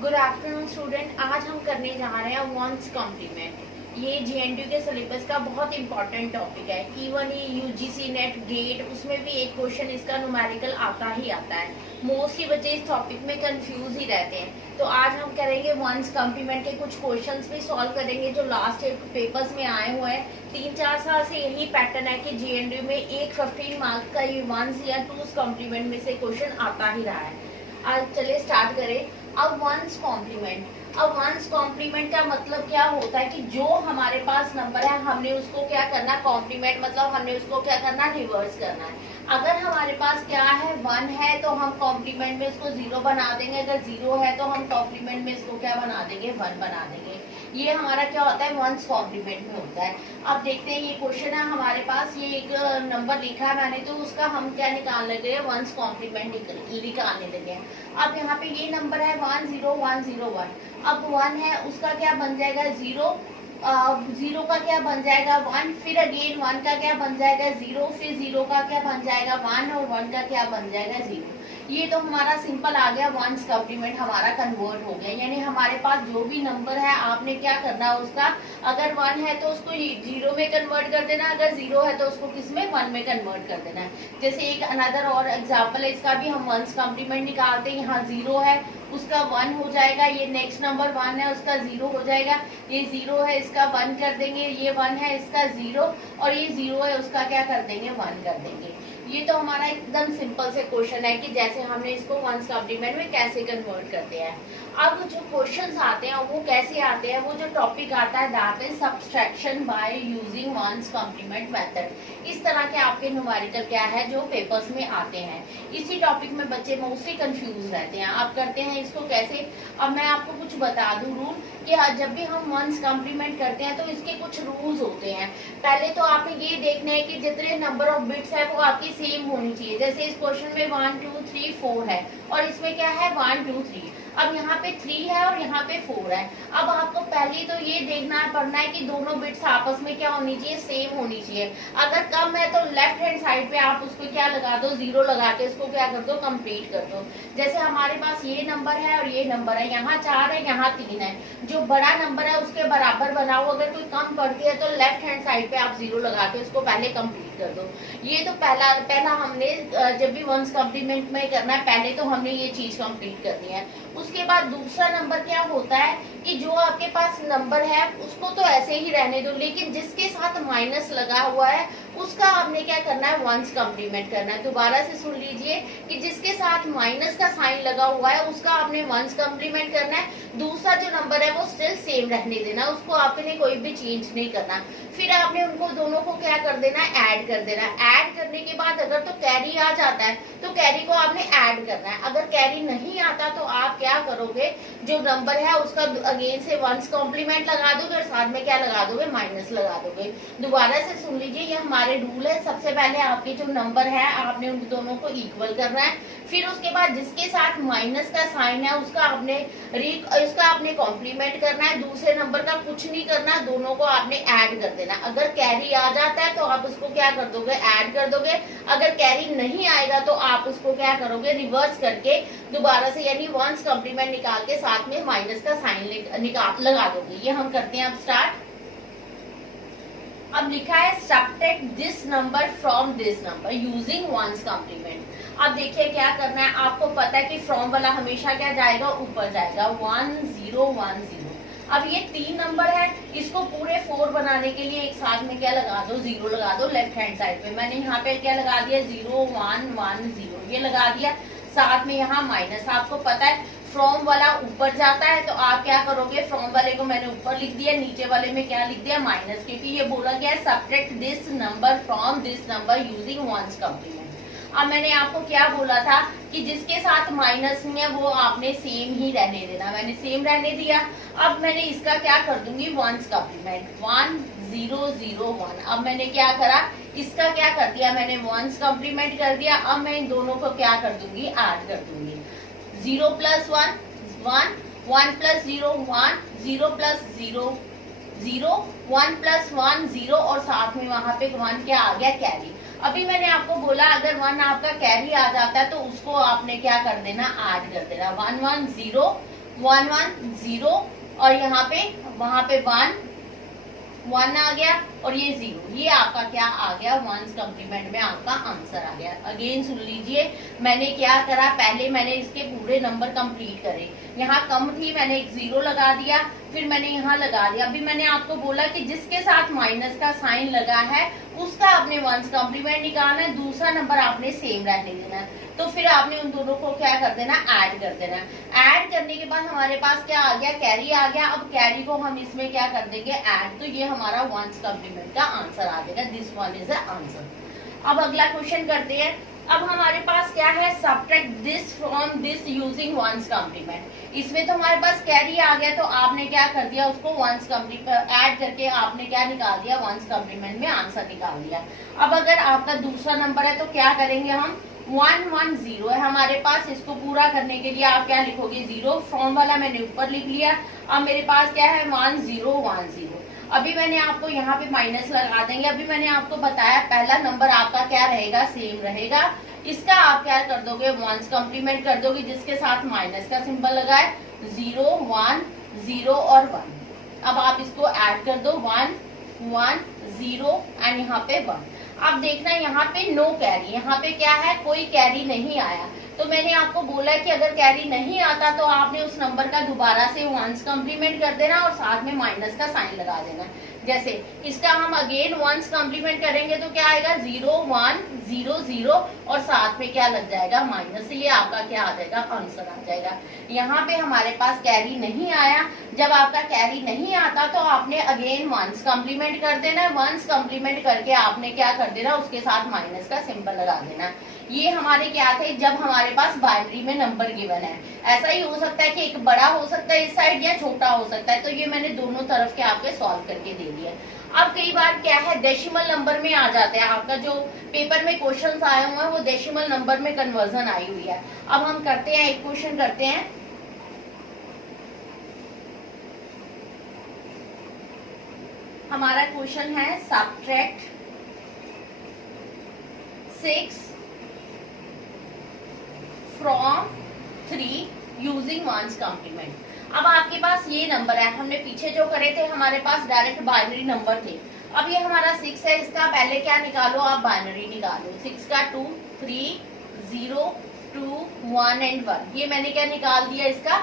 Good afternoon student. आज हम करने जा रहे हैं वंस कॉम्प्लीमेंट। ये जेएनयू के सिलेबस का बहुत इंपॉर्टेंट टॉपिक है। इवन ये यूजीसी नेट गेट उसमें भी एक क्वेश्चन इसका न्यूमेरिकल आता ही आता है। मोस्टली बच्चे इस टॉपिक में कंफ्यूज ही रहते हैं। तो आज हम करेंगे वंस कॉम्प्लीमेंट के कुछ क्वेश्चंस भी सॉल्व करेंगे जो लास्ट ईयर पेपर्स में आए हुए हैं। 3-4 साल से यही पैटर्न है कि जेएनयू में एक 15 मार्क्स का ये वंस या टूस कॉम्प्लीमेंट में से क्वेश्चन आता ही रहा है। आज चलिए स्टार्ट करें। अब वंस कॉम्प्लीमेंट का मतलब क्या होता है कि जो हमारे पास नंबर है हमने उसको क्या करना, कॉम्प्लीमेंट मतलब हमने उसको क्या करना, रिवर्स करना है। अगर हमारे पास क्या है, 1 है तो हम कॉम्प्लीमेंट में इसको 0 बना देंगे। अगर 0 है तो हम कॉम्प्लीमेंट में इसको क्या बना देंगे, 1 बना देंगे। ये हमारा क्या होता है, वंस कॉम्प्लीमेंट में होता है। अब देखते हैं, ये क्वेश्चन है हमारे पास, ये एक नंबर लिखा है मैंने, तो उसका हम क्या निकालने लगे, वंस कॉम्प्लीमेंट निकालने लगे। अब यहाँ पे ये नंबर है 10101। अब 1 है उसका क्या बन जाएगा 0, 0 का क्या बन जाएगा 1, फिर अगेन 1 का क्या बन जाएगा 0, फिर 0 का क्या बन जाएगा 1 और 1 का क्या बन जाएगा 0। ये तो हमारा सिंपल आ गया, वंस कॉम्प्लीमेंट हमारा कन्वर्ट हो गया। यानी हमारे पास जो भी नंबर है आपने क्या करना है उसका, अगर 1 है तो उसको 0 में कन्वर्ट कर देना, अगर 0 है तो उसको किस में, 1 में कन्वर्ट कर देना है। जैसे एक अनदर और एग्जाम्पल है, इसका भी हम वंस कॉम्प्लीमेंट निकालते हैं। यहाँ 0 है उसका 1 हो जाएगा, ये नेक्स्ट नंबर 1 है उसका 0 हो जाएगा, ये 0 है इसका 1 कर देंगे, ये 1 है इसका 0 और ये 0 है उसका क्या कर देंगे, 1 कर देंगे। ये तो हमारा एकदम सिंपल से क्वेश्चन है कि जैसे हमने इसको वंस कॉम्प्लीमेंट में कैसे कन्वर्ट करते हैं। अब जो क्वेश्चंस आते हैं वो कैसे आते हैं, वो जो टॉपिक आता है that is subtraction by using one's complement method. इस तरह के आपके न्यूमेरिकल क्या है जो पेपर्स में आते हैं। इसी टॉपिक में बच्चे मोस्टली कंफ्यूज रहते हैं। आप करते हैं इसको कैसे, अब मैं आपको कुछ बता दूं रूल कि जब भी हम वंस कॉम्प्लीमेंट करते हैं तो इसके कुछ रूल्स होते हैं। पहले तो आपने ये देखना है कि जितने नंबर ऑफ बिट्स है वो आपकी सेम होनी चाहिए। जैसे इस क्वेश्चन में 1 2 3 4 है और इसमें क्या है 1 2 3। अब यहाँ पे 3 है और यहाँ पे 4 है। अब आपको पहले तो ये देखना पड़ना है कि दोनों बिट्स आपस में क्या होनी चाहिए, सेम होनी चाहिए। अगर कम है तो लेफ्ट हैंड साइड पे आप उसको क्या लगा दो, 0 लगा के इसको क्या कर दो, कंप्लीट कर दो। जैसे हमारे पास ये नंबर है और ये नंबर है, यहाँ 4 है यहाँ 3 है। जो बड़ा नंबर है उसके बराबर बनाओ, अगर कोई कम पड़ती है तो लेफ्ट हैंड साइड पे आप 0 लगा के उसको पहले कंप्लीट कर दो। ये तो पहला हमने जब भी वंस कॉम्प्लीमेंट में करना है पहले तो हमने ये चीज कंप्लीट करनी है। उसके बाद दूसरा नंबर क्या होता है कि जो आपके पास नंबर है उसको तो ऐसे ही रहने दो, लेकिन जिसके साथ माइनस लगा हुआ है उसका आपने क्या करना है, वंस कॉम्प्लीमेंट करना है। दोबारा से सुन लीजिए कि जिसके साथ माइनस का साइन लगा हुआ है उसका आपने वंस कॉम्प्लीमेंट करना है। दूसरा जो नंबर है वो स्टिल सेम रहने देना, उसको आपने कोई भी चेंज नहीं करना। फिर आपने उनको दोनों को क्या कर देना है, ऐड कर देना है। ऐड करने के बाद अगर तो कैरी आ जाता है तो कैरी को आपने ऐड करना है। अगर कैरी नहीं आता तो आप क्या करोगे, जो नंबर है उसका अगेन से वंस कॉम्प्लीमेंट लगा दोगे और साथ में क्या लगा दोगे, माइनस लगा दोगे। दोबारा से सुन लीजिए, ये हमारे रूल है। सबसे पहले आपके जो नंबर है आपने उन दोनों को इक्वल करना है। फिर उसके बाद जिसके साथ माइनस का साइन है उसका आपने कॉम्प्लीमेंट करना है। दूसरे नंबर का कुछ नहीं करना, दोनों को आपने ऐड कर देना। अगर कैरी आ जाता है तो आप उसको क्या कर दोगे, ऐड कर दोगे। अगर कैरी नहीं आएगा तो आप उसको क्या करोगे, रिवर्स करके दोबारा से यानी वंस कॉम्प्लीमेंट निकाल के साथ में माइनस का साइन लगा दोगे। ये हम करते हैं अब स्टार्ट। अब लिखा है subtract this number from this number using one's complement. अब देखिए क्या करना है, आपको पता है कि फ्रॉम वाला हमेशा क्या जाएगा, ऊपर जाएगा, 1 0 1 0। अब ये 3 नंबर है, इसको पूरे 4 बनाने के लिए एक साथ में क्या लगा दो, 0 लगा दो लेफ्ट हैंड साइड पे। मैंने यहाँ पे क्या लगा दिया, 0 1 1 0 ये लगा दिया, साथ में यहाँ माइनस। आपको पता है फ्रॉम वाला ऊपर जाता है तो आप क्या करोगे, फ्रॉम वाले को मैंने ऊपर लिख दिया, नीचे वाले में क्या लिख दिया, माइनस, क्योंकि ये बोला गया है subtract this number from this number using one's complement. अब मैंने आपको क्या बोला था कि जिसके साथ माइनस नहीं है वो आपने सेम ही रहने देना, मैंने सेम रहने दिया। अब मैंने इसका क्या कर दूंगी, वंस कॉम्प्लीमेंट 1 0 0 1। अब मैंने क्या करा, इसका क्या कर दिया, मैंने वंस कॉम्प्लीमेंट कर दिया। अब मैं इन दोनों को क्या कर दूंगी, ऐड कर दूंगी। 0 + 1 1 1 + 0 1 0 + 0 0 1 + 1 0 और साथ में वहां पे 1 क्या आ गया, कैरी। अभी मैंने आपको बोला अगर 1 आपका कैरी आ जाता है तो उसको आपने क्या कर देना, ऐड कर देना। 1 1 0 1 1 0 और यहाँ पे वहां पे 1 1 आ गया और ये 0, ये आपका क्या आ गया, वंस कॉम्प्लीमेंट में आपका आंसर आ गया। अगेन सुन लीजिए, मैंने क्या करा, पहले मैंने इसके पूरे नंबर कंप्लीट करे। यहाँ कम थी, मैंने एक 0 लगा दिया, फिर मैंने यहाँ लगा दिया। अभी मैंने आपको बोला कि जिसके साथ माइनस का साइन लगा है उसका आपने वंस कॉम्प्लीमेंट निकालना है, दूसरा नंबर आपने सेम रहने देना है। तो फिर आपने उन दोनों को क्या कर देना, ऐड कर देना। ऐड करने के बाद हमारे पास क्या आ गया, कैरी आ गया। अब कैरी को हम इसमें क्या कर देंगे, ऐड, तो ये हमारा वंस कॉम्प्लीमेंट का आंसर आ जाएगा। This one is the answer. अब अगला क्वेश्चन करते हैं। अब हमारे पास क्या है, subtract this from this using one's complement. इसमें तो हमारे पास कैरी आ गया, तो आपने क्या कर दिया, उसको वंस कॉम्प्लीमेंट ऐड करके आपने क्या निकाल दिया, वंस कॉम्प्लीमेंट में आंसर निकाल दिया। अब अगर आपका दूसरा नंबर है तो क्या करेंगे हम, 1 1 0 है हमारे पास, इसको पूरा करने के लिए आप क्या लिखोगे, 0, फ्रॉम वाला मैंने ऊपर लिख लिया। अब मेरे पास क्या है, 1 0 1 0। अभी मैंने आपको यहाँ पे माइनस लगा देंगे। अभी मैंने आपको बताया पहला नंबर आपका क्या रहेगा, सेम रहेगा। इसका आप क्या कर दोगे, वंस कॉम्प्लीमेंट कर दोगे, जिसके साथ माइनस का सिंबल लगा है, 0 1 0 और 1। अब आप इसको ऐड कर दो, 1 1 0 एंड यहाँ पे 1। अब देखना यहाँ पे नो कैरी, यहाँ पे क्या है, कोई कैरी नहीं आया। तो मैंने आपको बोला कि अगर कैरी नहीं आता तो आपने उस नंबर का दोबारा से वंस कॉम्प्लीमेंट कर देना और साथ में माइनस का साइन लगा देना। जैसे इसका हम अगेन वंस कॉम्प्लीमेंट करेंगे तो क्या आएगा, 0 1 0 0 और साथ में क्या लग जाएगा, माइनस। ये आपका क्या आ जाएगा, आंसर आ जाएगा। यहाँ पे हमारे पास कैरी नहीं आया। जब आपका कैरी नहीं आता तो आपने अगेन वंस कॉम्प्लीमेंट कर देना। वंस कॉम्प्लीमेंट करके आपने क्या कर देना, उसके साथ माइनस का सिंबल लगा देना। ये हमारे क्या थे, जब हमारे पास बाइनरी में नंबर गिवन है। ऐसा ही हो सकता है कि एक बड़ा हो सकता है इस साइड या छोटा हो सकता है। तो ये मैंने दोनों तरफ के आपके सॉल्व करके दे दिया। अब कई बार क्या है, डेसिमल नंबर में आ जाते हैं। आपका जो पेपर में क्वेश्चंस आए हुए हैं वो डेसिमल नंबर में कन्वर्जन आई हुई है। अब हम करते हैं, एक क्वेश्चन करते हैं। हमारा क्वेश्चन है subtract 6 from 3 using one's complement. अब आपके पास ये नंबर है, हमने पीछे जो करे थे हमारे पास डायरेक्ट बाइनरी नंबर थे। अब ये हमारा 6 है, इसका पहले क्या निकालो आप, बाइनरी निकालो। 6 का 2 3 0 2 1 एंड 1। ये मैंने क्या निकाल दिया, इसका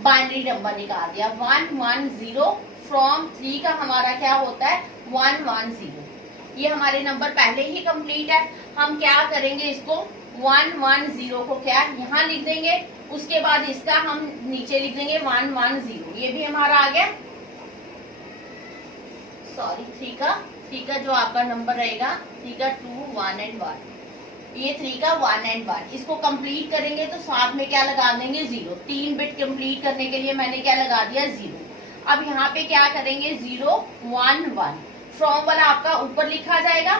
बाइनरी नंबर निकाल दिया। 1 1 0 फ्रॉम 3 का हमारा क्या होता है, 1 1 0। ये हमारे नंबर पहले ही कंप्लीट है। हम क्या करेंगे, इसको 1 1 0 को क्या यहाँ लिख देंगे, उसके बाद इसका हम नीचे लिख देंगे 1 1 0। ये भी हमारा आ गया, सॉरी 3 का जो आपका नंबर रहेगा, 3 का 2 1 एंड 1। ये 3 का 1 एंड 1। इसको कंप्लीट करेंगे तो साथ में क्या लगा देंगे, 0। 3 बिट कंप्लीट करने के लिए मैंने क्या लगा दिया, 0। अब यहाँ पे क्या करेंगे, 0 1 1। फ्रॉम वाला आपका ऊपर लिखा जाएगा,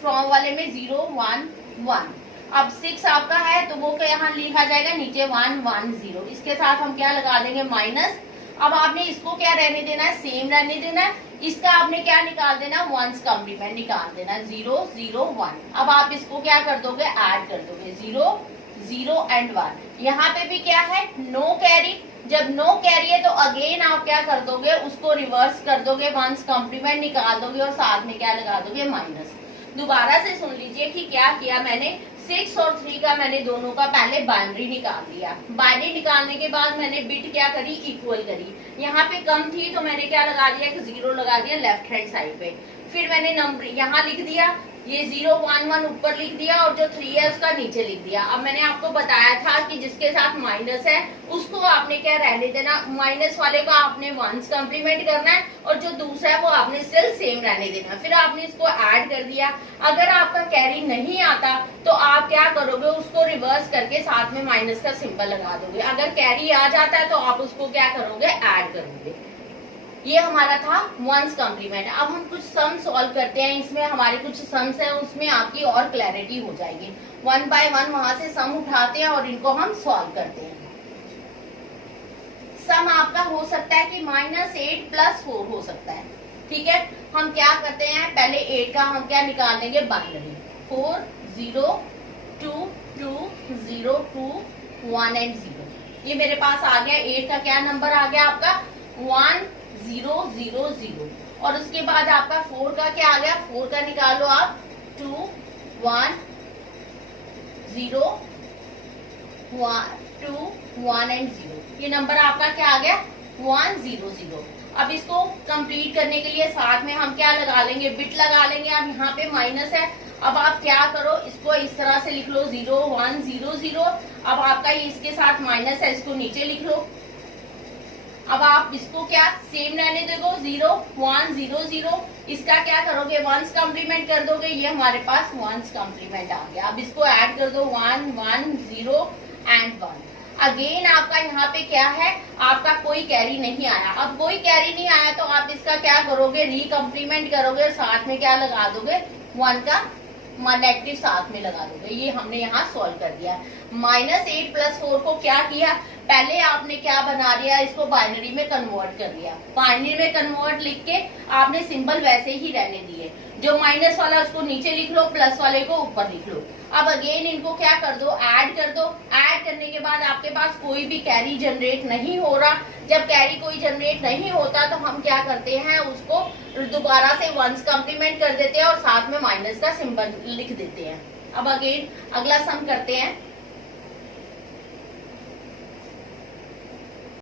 फ्रॉम वाले में 0 1 1। अब 6 आपका है तो वो क्या यहाँ लिखा जाएगा, नीचे 1 1 0। इसके साथ हम क्या लगा देंगे, माइनस। अब आपने इसको क्या रहने देना है, सेम रहने देना है। इसका आपने क्या निकाल देना, वंस कॉम्प्लीमेंट निकाल देना, 0 0 1। अब आप इसको क्या कर दोगे, ऐड कर दोगे, 0 0 एंड 1। यहाँ पे भी क्या है, नो कैरी। जब नो कैरी है तो अगेन आप क्या कर दोगे, उसको रिवर्स कर दोगे, वंस कॉम्प्लीमेंट निकाल दोगे और साथ में क्या लगा दोगे, माइनस। दोबारा से सुन लीजिए कि क्या किया मैंने, 6 और 3 का मैंने दोनों का पहले बाइनरी निकाल दिया। बाइनरी निकालने के बाद मैंने बिट क्या करी, इक्वल करी। यहाँ पे कम थी तो मैंने क्या लगा दिया, 0 लगा दिया लेफ्ट हैंड साइड पे। फिर मैंने नंबर यहाँ लिख दिया, ये 0 1 1 ऊपर लिख दिया और जो 3 है उसका नीचे लिख दिया। अब मैंने आपको बताया था कि जिसके साथ माइनस है उसको आपने क्या रहने देना, माइनस वाले को आपने वंस कॉम्प्लीमेंट करना है और जो दूसरा है वो आपने स्टिल सेम रहने देना। फिर आपने इसको ऐड कर दिया। अगर आपका कैरी नहीं आता तो आप क्या करोगे, उसको रिवर्स करके साथ में माइनस का सिंबल लगा दोगे। अगर कैरी आ जाता है तो आप उसको क्या करोगे, ऐड करोगे। ये हमारा था वंस कॉम्प्लीमेंट। अब हम कुछ सम सॉल्व करते हैं। इसमें हमारे कुछ सम्स हैं, उसमें आपकी और क्लैरिटी हो जाएगी। 1 बाय 1 वहां से सम उठाते हैं और इनको हम सॉल्व करते हैं। सम आपका हो सकता है कि -8 + 4 हो सकता है, ठीक है। हम क्या करते हैं, पहले 8 का हम क्या निकाल लेंगे, बाइनरी। 4 0 2 2 0 2 1 एंड 0। ये मेरे पास आ गया 8 का क्या नंबर आ गया आपका 1000 और उसके बाद आपका 4 का क्या आ गया 4 का निकालो आप 2 1 0 2 1 एंड 0 ये नंबर आपका क्या आ गया 100। अब इसको कंप्लीट करने के लिए साथ में हम क्या लगा लेंगे बिट लगा लेंगे। अब यहाँ पे माइनस है, अब आप क्या करो इसको इस तरह से लिख लो 0 1 0 0। अब आपका ये इसके साथ माइनस है, इसको नीचे लिख लो। अब आप इसको क्या सेम रहने दोगे 0 1 0 0। इसका क्या करोगे वंस कॉम्प्लीमेंट कर दोगे, ये हमारे पास वंस कॉम्प्लीमेंट आ गया। अब इसको ऐड कर दो 1 1 0 एंड 1। अगेन आपका यहाँ पे क्या है आपका कोई कैरी नहीं आया। अब कोई कैरी नहीं आया तो आप इसका क्या करोगे रीकम्प्लीमेंट करोगे और साथ में क्या लगा दोगे 1 का नेगेटिव साथ में लगा दोगे। ये हमने यहाँ सॉल्व कर दिया। -8 + 4 को क्या किया पहले आपने क्या बना दिया इसको बाइनरी में कन्वर्ट कर लिया। बाइनरी में कन्वर्ट लिख के आपने सिंबल वैसे ही रहने दिए, जो माइनस वाला उसको नीचे लिख लो प्लस वाले को ऊपर लिख लो। अब अगेन इनको क्या कर दो ऐड कर दो। ऐड करने के बाद आपके पास कोई भी कैरी जनरेट नहीं हो रहा। जब कैरी कोई जनरेट नहीं होता तो हम क्या करते हैं उसको दोबारा से वंस कॉम्प्लीमेंट कर देते हैं और साथ में माइनस का सिंबल लिख देते हैं। अब अगेन अगला सम करते हैं।